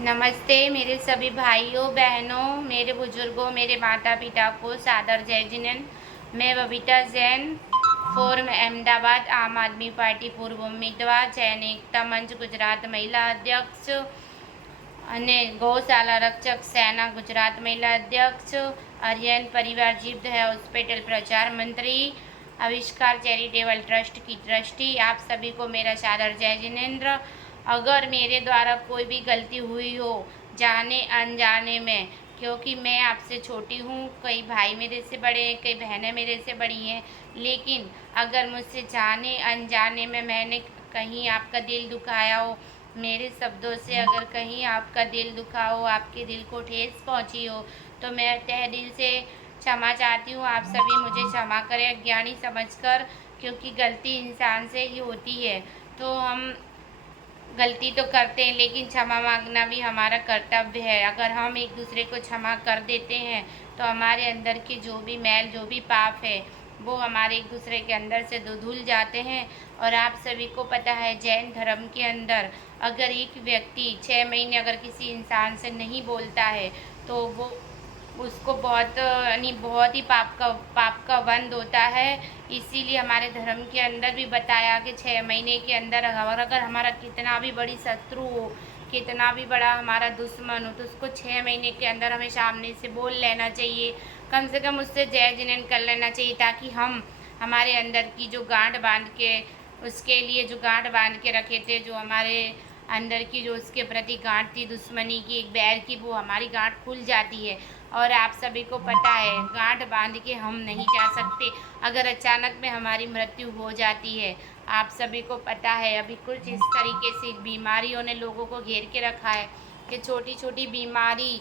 नमस्ते मेरे सभी भाइयों बहनों, मेरे बुजुर्गों, मेरे माता पिता को सादर जय जिनेंद्र। मैं बबीता जैन, फोरम अहमदाबाद, आम आदमी पार्टी पूर्व उम्मीदवार, जैन एकता मंच गुजरात महिला अध्यक्ष અને ગૌશાલા રક્ષક સેના गुजरात महिला अध्यक्ष, आर्यन परिवार जीवदया हॉस्पिटल प्रचार मंत्री, आविष्कार चैरिटेबल ट्रस्ट की ट्रस्टी। आप सभी को मेरा सादर जय जिनेंद्र। अगर मेरे द्वारा कोई भी गलती हुई हो जाने अनजाने में, क्योंकि मैं आपसे छोटी हूँ, कई भाई मेरे से बड़े हैं, कई बहनें मेरे से बड़ी हैं, लेकिन अगर मुझसे जाने अनजाने में मैंने कहीं आपका दिल दुखाया हो, मेरे शब्दों से अगर कहीं आपका दिल दुखा हो, आपके दिल को ठेस पहुंची हो, तो मैं तहे दिल से क्षमा चाहती हूँ। आप सभी मुझे क्षमा करें अज्ञानी समझकर, क्योंकि गलती इंसान से ही होती है। तो हम गलती तो करते हैं, लेकिन क्षमा मांगना भी हमारा कर्तव्य है। अगर हम एक दूसरे को क्षमा कर देते हैं तो हमारे अंदर की जो भी मैल, जो भी पाप है, वो हमारे एक दूसरे के अंदर से धुल जाते हैं। और आप सभी को पता है, जैन धर्म के अंदर अगर एक व्यक्ति 6 महीने अगर किसी इंसान से नहीं बोलता है तो वो उसको बहुत ही पाप का बंद होता है। इसीलिए हमारे धर्म के अंदर भी बताया कि 6 महीने के अंदर अगर हमारा कितना भी बड़ी शत्रु हो, कितना भी बड़ा हमारा दुश्मन हो, तो उसको 6 महीने के अंदर हमें सामने से बोल लेना चाहिए, कम से कम उससे जय जिनेन कर लेना चाहिए, ताकि हम हमारे अंदर की जो गांठ बांध के उसके लिए जो गांठ बांध के रखे थे, जो हमारे अंदर की जो उसके प्रति गांठ थी, दुश्मनी की, एक बैर की, वो हमारी गांठ खुल जाती है। और आप सभी को पता है, गांठ बांध के हम नहीं जा सकते अगर अचानक में हमारी मृत्यु हो जाती है। आप सभी को पता है, अभी कुछ इस तरीके से बीमारियों ने लोगों को घेर के रखा है कि छोटी छोटी बीमारी,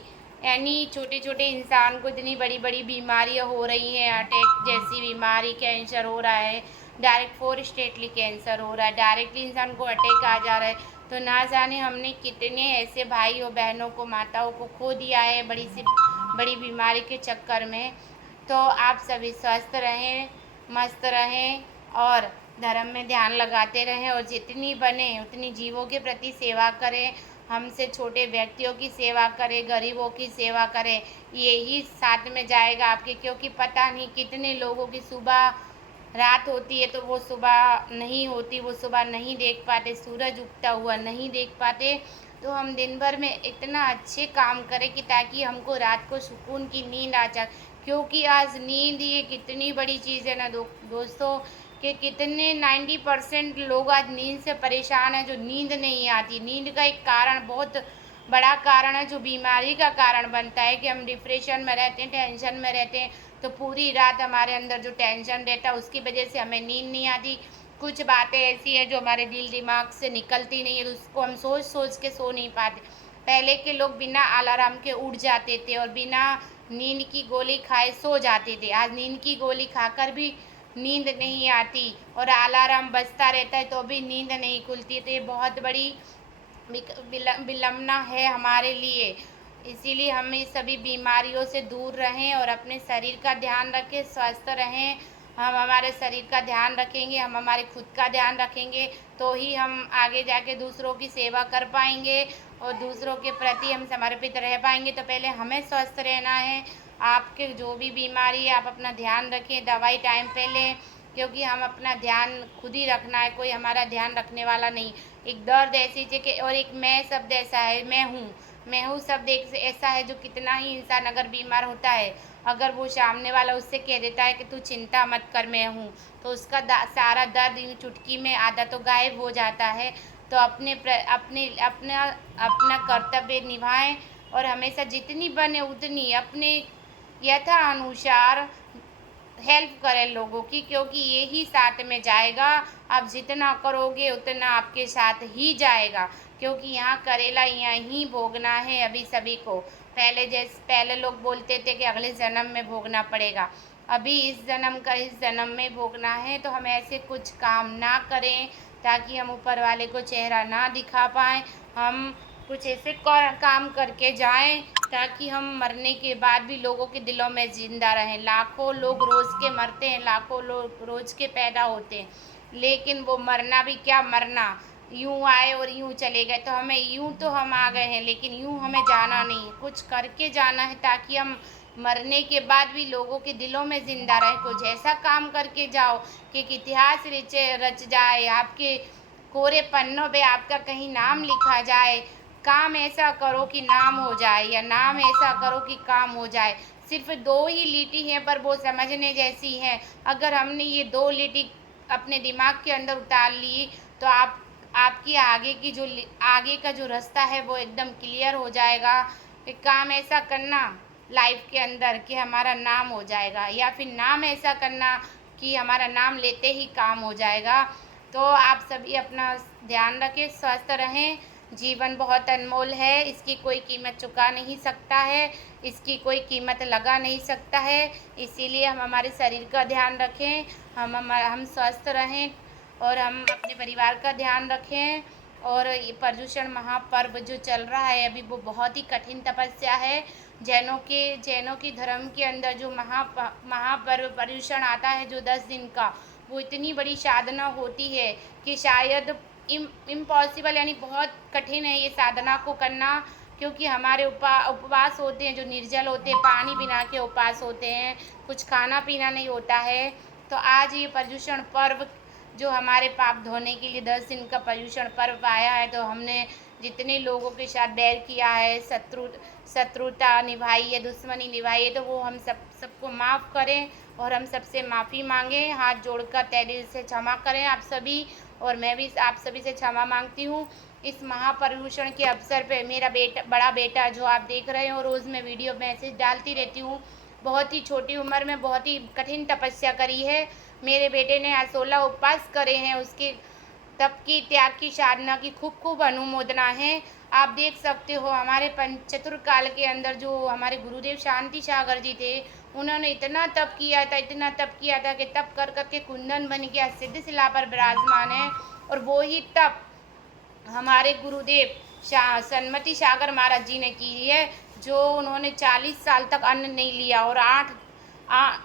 यानी छोटे छोटे इंसान को इतनी बड़ी बड़ी बीमारियां हो रही हैं, अटैक जैसी बीमारी, कैंसर हो रहा है, डायरेक्ट 4 स्टेटली कैंसर हो रहा है, डायरेक्टली इंसान को अटैक आ जा रहा है। तो ना जाने हमने कितने ऐसे भाई और बहनों को, माताओं को खो दिया है बड़ी बीमारी के चक्कर में। तो आप सभी स्वस्थ रहें, मस्त रहें और धर्म में ध्यान लगाते रहें, और जितनी बने उतनी जीवों के प्रति सेवा करें, हमसे छोटे व्यक्तियों की सेवा करें, गरीबों की सेवा करें। यही साथ में जाएगा आपके, क्योंकि पता नहीं कितने लोगों की सुबह रात होती है तो वो सुबह नहीं होती, वो सुबह नहीं देख पाते, सूरज उगता हुआ नहीं देख पाते। तो हम दिन भर में इतना अच्छे काम करें कि ताकि हमको रात को सुकून की नींद आ जाए, क्योंकि आज नींद ये कितनी बड़ी चीज़ है ना दोस्तों, कि कितने 90% लोग आज नींद से परेशान हैं, जो नींद नहीं आती। नींद का एक कारण, बहुत बड़ा कारण है, जो बीमारी का कारण बनता है, कि हम डिप्रेशन में रहते हैं, टेंशन में रहते हैं, तो पूरी रात हमारे अंदर जो टेंशन रहता है उसकी वजह से हमें नींद नहीं आती। कुछ बातें ऐसी हैं जो हमारे दिल दिमाग से निकलती नहीं है, तो उसको हम सोच सोच के सो नहीं पाते। पहले के लोग बिना अलार्म के उठ जाते थे और बिना नींद की गोली खाए सो जाते थे। आज नींद की गोली खाकर भी नींद नहीं आती, और अलार्म बजता रहता है तो भी नींद नहीं खुलती। तो ये बहुत बड़ी विलंबना है हमारे लिए। इसीलिए हम इस सभी बीमारियों से दूर रहें और अपने शरीर का ध्यान रखें, स्वस्थ रहें। हम हमारे शरीर का ध्यान रखेंगे, हम हमारे खुद का ध्यान रखेंगे, तो ही हम आगे जाके दूसरों की सेवा कर पाएंगे और दूसरों के प्रति हम समर्पित रह पाएंगे। तो पहले हमें स्वस्थ रहना है। आपके जो भी बीमारी है, आप अपना ध्यान रखें, दवाई टाइम पे लें, क्योंकि हम अपना ध्यान खुद ही रखना है, कोई हमारा ध्यान रखने वाला नहीं। एक दर्द ऐसी जगह, और एक मैं शब्द ऐसा है, मैं हूँ शब्द एक ऐसा है, जो कितना ही इंसान अगर बीमार होता है, अगर वो सामने वाला उससे कह देता है कि तू चिंता मत कर, मैं हूँ, तो उसका सारा दर्द इन चुटकी में आधा तो गायब हो जाता है। तो अपना कर्तव्य निभाएं, और हमेशा जितनी बने उतनी अपने यथा अनुसार हेल्प करें लोगों की, क्योंकि ये ही साथ में जाएगा। आप जितना करोगे उतना आपके साथ ही जाएगा, क्योंकि यहाँ करेला यहाँ ही भोगना है अभी सभी को। पहले लोग बोलते थे कि अगले जन्म में भोगना पड़ेगा, अभी इस जन्म में भोगना है। तो हम ऐसे कुछ काम ना करें ताकि हम ऊपर वाले को चेहरा ना दिखा पाएँ। हम कुछ ऐसे काम करके जाएं ताकि हम मरने के बाद भी लोगों के दिलों में जिंदा रहें। लाखों लोग रोज़ के मरते हैं, लाखों लोग रोज़ के पैदा होते हैं, लेकिन वो मरना भी क्या मरना, यूँ आए और यूँ चले गए। तो हमें यूँ तो हम आ गए हैं, लेकिन यूँ हमें जाना नहीं है, कुछ करके जाना है ताकि हम मरने के बाद भी लोगों के दिलों में ज़िंदा रहे। कुछ ऐसा काम करके जाओ कि एक इतिहास रच जाए, आपके कोरे पन्नों पे आपका कहीं नाम लिखा जाए। काम ऐसा करो कि नाम हो जाए, या नाम ऐसा करो कि काम हो जाए। सिर्फ 2 ही लीटी हैं, पर वो समझने जैसी हैं। अगर हमने ये 2 लीटी अपने दिमाग के अंदर उतार ली, तो आपकी आगे का जो रास्ता है वो एकदम क्लियर हो जाएगा। एक काम ऐसा करना लाइफ के अंदर कि हमारा नाम हो जाएगा, या फिर नाम ऐसा करना कि हमारा नाम लेते ही काम हो जाएगा। तो आप सभी अपना ध्यान रखें, स्वस्थ रहें। जीवन बहुत अनमोल है, इसकी कोई कीमत चुका नहीं सकता है, इसकी कोई कीमत लगा नहीं सकता है। इसीलिए हम हमारे शरीर का ध्यान रखें, हम स्वस्थ रहें, और हम अपने परिवार का ध्यान रखें। और ये पर्युषण महापर्व जो चल रहा है अभी, वो बहुत ही कठिन तपस्या है। जैनों के धर्म के अंदर जो महापर्व पर्युषण आता है, जो 10 दिन का, वो इतनी बड़ी साधना होती है कि शायद इम्पॉसिबल, यानी बहुत कठिन है ये साधना को करना। क्योंकि हमारे उपवास होते हैं, जो निर्जल होते हैं, पानी बिना के उपवास होते हैं, कुछ खाना पीना नहीं होता है। तो आज ये पर्युषण पर्व जो हमारे पाप धोने के लिए 10 दिन का पर्युषण पर्व आया है, तो हमने जितने लोगों के साथ बैर किया है, शत्रुता निभाई है, दुश्मनी निभाई है, तो वो हम सबको माफ़ करें, और हम सबसे माफ़ी मांगें, हाथ जोड़कर तहे दिल से क्षमा करें आप सभी। और मैं भी आप सभी से क्षमा मांगती हूँ। इस महापर्युषण के अवसर पे मेरा बड़ा बेटा जो आप देख रहे हो, रोज़ मैं वीडियो मैसेज डालती रहती हूँ, बहुत ही छोटी उम्र में बहुत ही कठिन तपस्या करी है। मेरे बेटे ने आज 16 उपवास करे हैं, उसके तप की, त्याग की, साधना की खूब खूब अनुमोदना है। आप देख सकते हो हमारे पंचतुर काल के अंदर जो हमारे गुरुदेव शांति सागर जी थे, उन्होंने इतना तप किया था, इतना तप किया था कि तप कर करके कुंदन बन गया, सिद्ध शिला पर विराजमान है। और वो ही तप हमारे गुरुदेव सन्मति सागर महाराज जी ने की है, जो उन्होंने 40 साल तक अन्न नहीं लिया,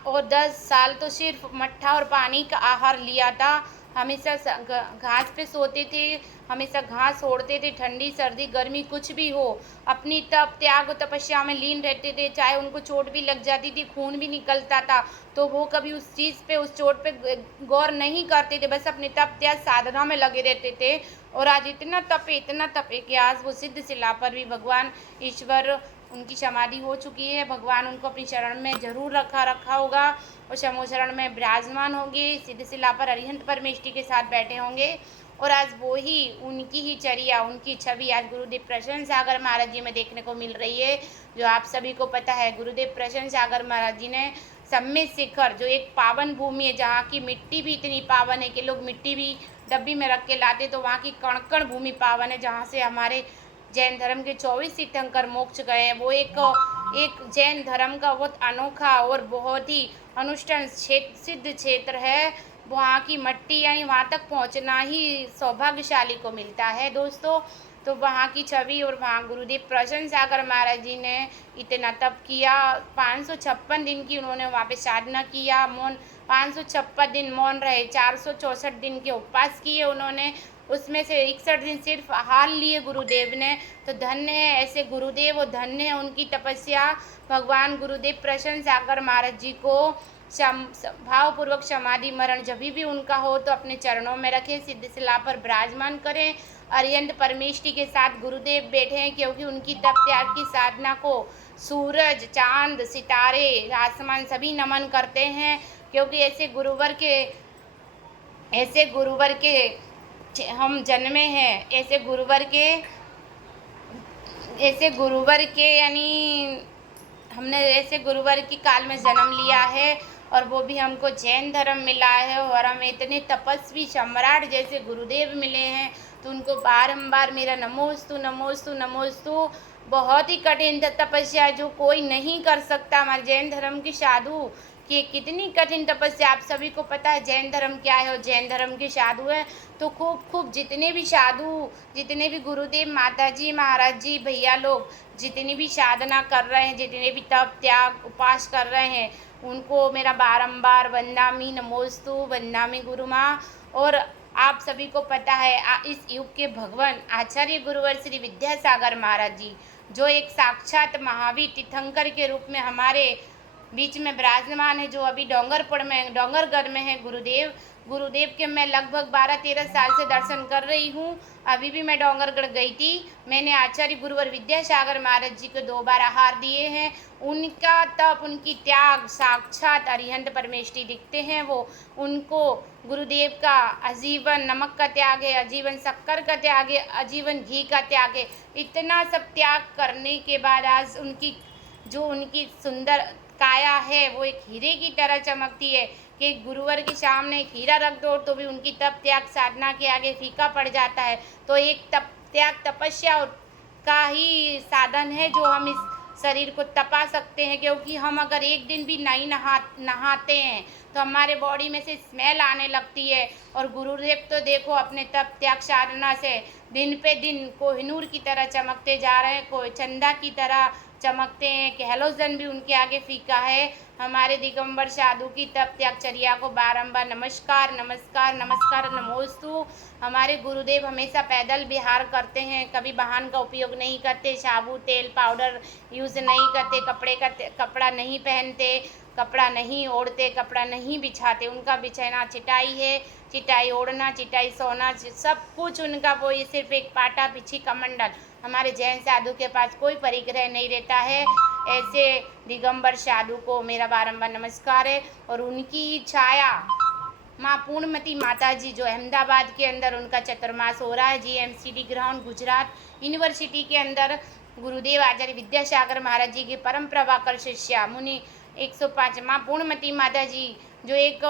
और 10 साल तो सिर्फ मट्ठा और पानी का आहार लिया था। हमेशा घास पे सोते थे, हमेशा घास ओढ़ते थे, ठंडी सर्दी गर्मी कुछ भी हो, अपनी तप त्याग और तपस्या में लीन रहते थे। चाहे उनको चोट भी लग जाती थी, खून भी निकलता था, तो वो कभी उस चीज़ पे, उस चोट पे गौर नहीं करते थे, बस अपने तप त्याग साधना में लगे रहते थे। और आज इतना तपे कि आज वो सिद्ध शिला पर भी भगवान ईश्वर, उनकी समाधि हो चुकी है, भगवान उनको अपनी शरण में जरूर रखा होगा, और शमो शरण में विराजमान होंगे, सिद्ध शिला पर अरिहंत परमेष्टि के साथ बैठे होंगे। और आज वो ही, उनकी ही चर्या, उनकी छवि आज गुरुदेव प्रसन्न सागर महाराज जी में देखने को मिल रही है। जो आप सभी को पता है, गुरुदेव प्रसन्न सागर महाराज जी ने सम्मित शिखर, जो एक पावन भूमि है, जहाँ की मिट्टी भी इतनी पावन है कि लोग मिट्टी भी डब्बी में रख के लाते, तो वहाँ की कण कण भूमि पावन है, जहाँ से हमारे जैन धर्म के 24 तीर्थंकर मोक्ष गए हैं। वो एक जैन धर्म का बहुत अनोखा और बहुत ही अनुष्ठान सिद्ध क्षेत्र है। वहाँ की मट्टी, यानी वहाँ तक पहुँचना ही सौभाग्यशाली को मिलता है दोस्तों। तो वहाँ की छवि, और वहाँ गुरुदेव प्रसन्न सागर महाराज जी ने इतना तप किया, 556 दिन की उन्होंने वहाँ पे साधना किया, मौन 556 दिन मौन रहे, 464 दिन के उपवास किए उन्होंने, उसमें से 61 दिन सिर्फ आहार लिए गुरुदेव ने। तो धन्य है ऐसे गुरुदेव, और धन्य है उनकी तपस्या। भगवान गुरुदेव प्रसन्न सागर महाराज जी को भावपूर्वक समाधि मरण जब भी उनका हो, तो अपने चरणों में रखें, सिद्ध शिला पर विराजमान करें। अरिहंत परमेष्टि के साथ गुरुदेव बैठे हैं, क्योंकि उनकी तप त्याग की साधना को सूरज, चांद, सितारे, आसमान सभी नमन करते हैं। क्योंकि ऐसे गुरुवर के हम जन्मे हैं, ऐसे गुरुवर के यानी हमने ऐसे गुरुवर की काल में जन्म लिया है, और वो भी हमको जैन धर्म मिला है, और हमें इतने तपस्वी सम्राट जैसे गुरुदेव मिले हैं। तो उनको बारंबार मेरा नमोस्तु नमोस्तु नमोस्तु। बहुत ही कठिन तपस्या जो कोई नहीं कर सकता। हमारे जैन धर्म की साधु कि कितनी कठिन तपस्या, आप सभी को पता है जैन धर्म क्या है, और जैन धर्म के साधु हैं। तो खूब जितने भी साधु, जितने भी गुरुदेव, माता जी, महाराज जी, भैया लोग जितनी भी साधना कर रहे हैं, जितने भी तप त्याग उपास कर रहे हैं, उनको मेरा बारंबार वंदामी नमोस्तु, वंदामी गुरु माँ। और आप सभी को पता है इस युग के भगवान आचार्य गुरुवर श्री विद्यासागर महाराज जी, जो एक साक्षात महावीर तीर्थंकर के रूप में हमारे बीच में विराजमान है, जो अभी डोंगरगढ़ में है गुरुदेव के मैं लगभग 12-13 साल से दर्शन कर रही हूँ। अभी भी मैं डोंगरगढ़ गई थी। मैंने आचार्य गुरुवर विद्यासागर महाराज जी को 2 बार आहार दिए हैं। उनका तप, उनकी त्याग साक्षात अरिहंत परमेष्ठी दिखते हैं। वो उनको गुरुदेव का आजीवन नमक का त्याग है, आजीवन शक्कर का त्याग है, आजीवन घी का त्याग है। इतना सब त्याग करने के बाद आज उनकी सुंदर काया है वो एक हीरे की तरह चमकती है कि गुरुवर के सामने एक हीरा रख दो तो भी उनकी तप त्याग साधना के आगे फीका पड़ जाता है। तो एक त्याग तपस्या का ही साधन है जो हम इस शरीर को तपा सकते हैं, क्योंकि हम अगर एक दिन भी नहीं नहाते हैं तो हमारे बॉडी में से स्मेल आने लगती है। और गुरुदेव तो देखो अपने तप त्याग साधना से दिन पे दिन कोहिनूर की तरह चमकते जा रहे हैं, कोई चंदा की तरह चमकते हैं कि हैलोजन भी उनके आगे फीका है। हमारे दिगंबर साधु की तप त्यागचर्या को बारंबार नमस्कार नमस्कार नमस्कार नमोस्तु। हमारे गुरुदेव हमेशा पैदल विहार करते हैं, कभी वाहन का उपयोग नहीं करते, साबुन तेल पाउडर यूज़ नहीं करते, कपड़ा नहीं पहनते, कपड़ा नहीं ओढ़ते, कपड़ा नहीं बिछाते। उनका बिछाना चिटाई है, चिटाई ओढ़ना, चिटाई सोना, सब कुछ उनका वो ये सिर्फ एक पाटा पीछी कमंडल। हमारे जैन साधु के पास कोई परिग्रह नहीं रहता है। ऐसे दिगंबर साधु को मेरा बारंबार नमस्कार है। और उनकी छाया माँ पूर्णमती माता जी, जो अहमदाबाद के अंदर उनका चतुर्मास हो रहा है, GMCD ग्राउंड गुजरात यूनिवर्सिटी के अंदर गुरुदेव आचार्य विद्यासागर महाराज जी के परम प्रभाकर शिष्या मुनि 105 माँ पूर्णमती माता जी, जो एक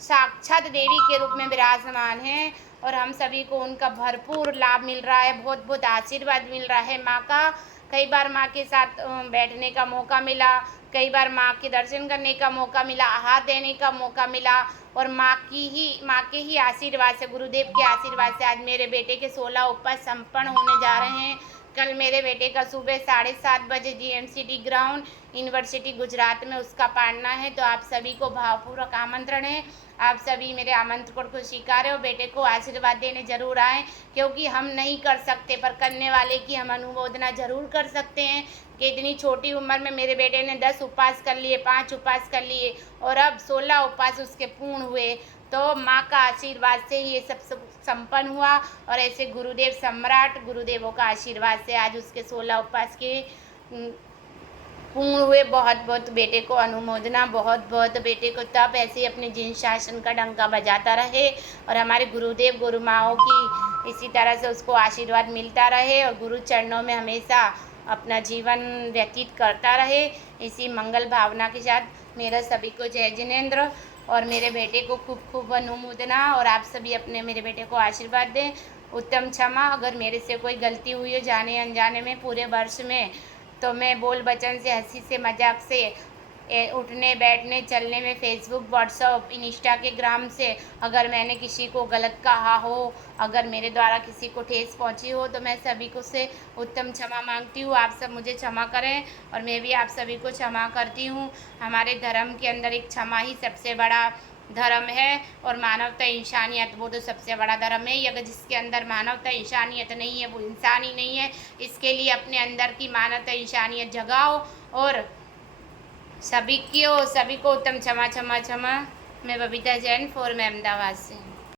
साक्षात देवी के रूप में विराजमान हैं, और हम सभी को उनका भरपूर लाभ मिल रहा है, बहुत बहुत आशीर्वाद मिल रहा है माँ का। कई बार माँ के साथ बैठने का मौका मिला, कई बार माँ के दर्शन करने का मौका मिला, आहार देने का मौका मिला, और माँ के ही आशीर्वाद से, गुरुदेव के आशीर्वाद से आज मेरे बेटे के 16 उपवास संपन्न होने जा रहे हैं। कल मेरे बेटे का सुबह 7:30 बजे GMCD ग्राउंड यूनिवर्सिटी गुजरात में उसका पाड़ना है। तो आप सभी को भावपूर्वक आमंत्रण है, आप सभी मेरे आमंत्रण को स्वीकार और बेटे को आशीर्वाद देने जरूर आएँ, क्योंकि हम नहीं कर सकते पर करने वाले की हम अनुमोदना जरूर कर सकते हैं। कि इतनी छोटी उम्र में मेरे बेटे ने 10 उपवास कर लिए, 5 उपवास कर लिए, और अब 16 उपवास उसके पूर्ण हुए। तो माँ का आशीर्वाद से ही ये सब संपन्न हुआ, और ऐसे गुरुदेव सम्राट गुरुदेवों का आशीर्वाद से आज उसके 16 उपवास के पूर्ण हुए। बहुत बहुत बेटे को अनुमोदना, बहुत बहुत बेटे को तब ऐसे ही अपने जिन शासन का डंका बजाता रहे, और हमारे गुरुदेव गुरुमाओं की इसी तरह से उसको आशीर्वाद मिलता रहे, और गुरु चरणों में हमेशा अपना जीवन व्यतीत करता रहे। इसी मंगल भावना के साथ मेरा सभी को जय जिनेंद्र, और मेरे बेटे को खूब खूब अनुमोदना, और आप सभी अपने मेरे बेटे को आशीर्वाद दें। उत्तम क्षमा अगर मेरे से कोई गलती हुई हो जाने अनजाने में पूरे वर्ष में, तो मैं बोल बचन से, हंसी से, मजाक से, उठने बैठने चलने में, फेसबुक व्हाट्सअप इंस्टाग्राम से अगर मैंने किसी को गलत कहा हो, अगर मेरे द्वारा किसी को ठेस पहुंची हो, तो मैं सभी को से उत्तम क्षमा मांगती हूँ। आप सब मुझे क्षमा करें और मैं भी आप सभी को क्षमा करती हूँ। हमारे धर्म के अंदर एक क्षमा ही सबसे बड़ा धर्म है, और मानवता इंसानियत वो तो सबसे बड़ा धर्म है। अगर जिसके अंदर मानवता इंसानियत नहीं है वो इंसान ही नहीं है। इसके लिए अपने अंदर की मानवता इंसानियत जगाओ, और सभी को उत्तम क्षमा क्षमा क्षमा। मैं बबीता जैन, 4 में अहमदाबाद से।